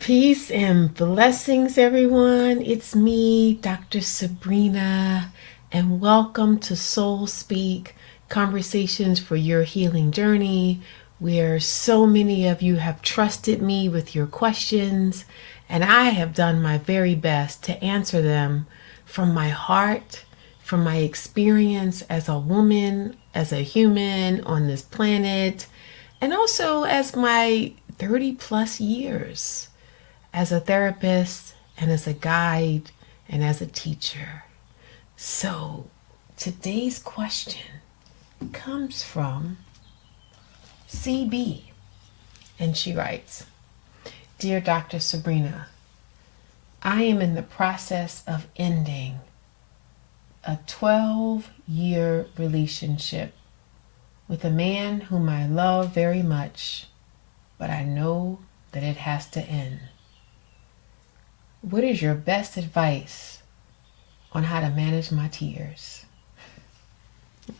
Peace and blessings, everyone. It's me, Dr. Sabrina, and welcome to Soul Speak Conversations for Your Healing Journey, where so many of you have trusted me with your questions, and I have done my very best to answer them from my heart, from my experience as a woman, as a human on this planet, and also as my 30 plus years as a therapist and as a guide and as a teacher. So today's question comes from CB, and she writes, "Dear Dr. Sabrina, I am in the process of ending a 12-year relationship with a man whom I love very much, but I know that it has to end. What is your best advice on how to manage my tears?"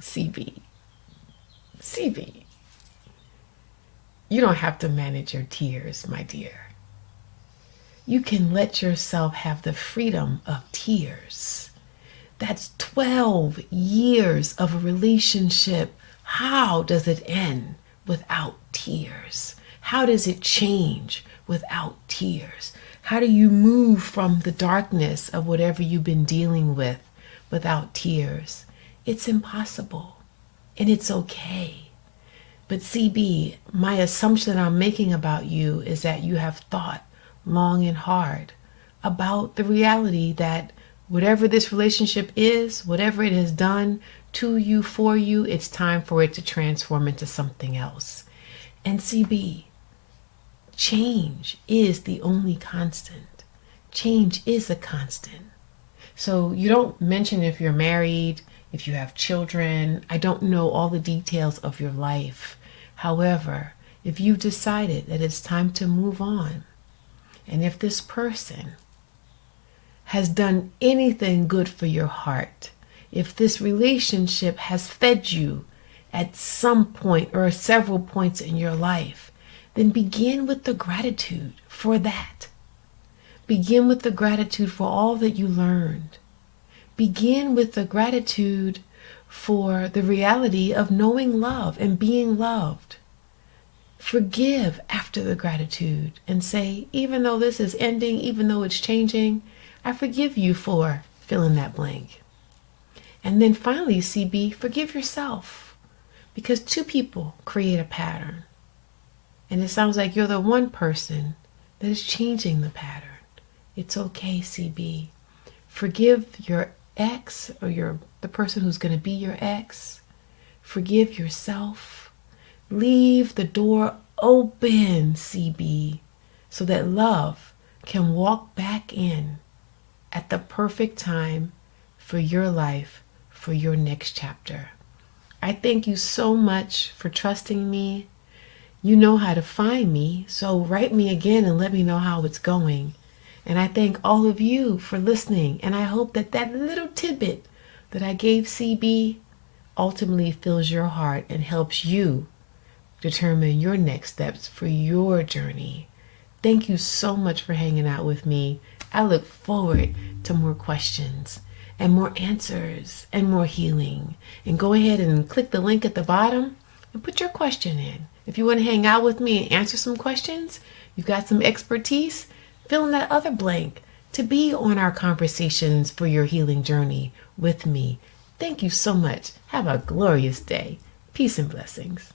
CB, CB, you don't have to manage your tears, my dear. You can let yourself have the freedom of tears. That's 12 years of a relationship. How does it end without tears? How does it change without tears? How do you move from the darkness of whatever you've been dealing with without tears? It's impossible, and it's okay. But CB, my assumption that I'm making about you is that you have thought long and hard about the reality that whatever this relationship is, whatever it has done to you, for you, it's time for it to transform into something else. And CB, change is the only constant. Change is a constant. So you don't mention if you're married, if you have children. I don't know all the details of your life. However, if you've decided that it's time to move on, and if this person has done anything good for your heart, if this relationship has fed you at some point or several points in your life, then begin with the gratitude for that. Begin with the gratitude for all that you learned. Begin with the gratitude for the reality of knowing love and being loved. Forgive after the gratitude and say, even though this is ending, even though it's changing, I forgive you for fill in that blank. And then finally, CB, forgive yourself, because two people create a pattern. And it sounds like you're the one person that is changing the pattern. It's okay, CB. Forgive your ex or the person who's going to be your ex. Forgive yourself. Leave the door open, CB, so that love can walk back in at the perfect time for your life, for your next chapter. I thank you so much for trusting me. You know how to find me, so write me again and let me know how it's going. And I thank all of you for listening, and I hope that that little tidbit that I gave CB ultimately fills your heart and helps you determine your next steps for your journey. Thank you so much for hanging out with me. I look forward to more questions and more answers and more healing. And go ahead and click the link at the bottom and put your question in. If you want to hang out with me and answer some questions, you've got some expertise, fill in that other blank to be on our conversations for your healing journey with me. Thank you so much. Have a glorious day. Peace and blessings.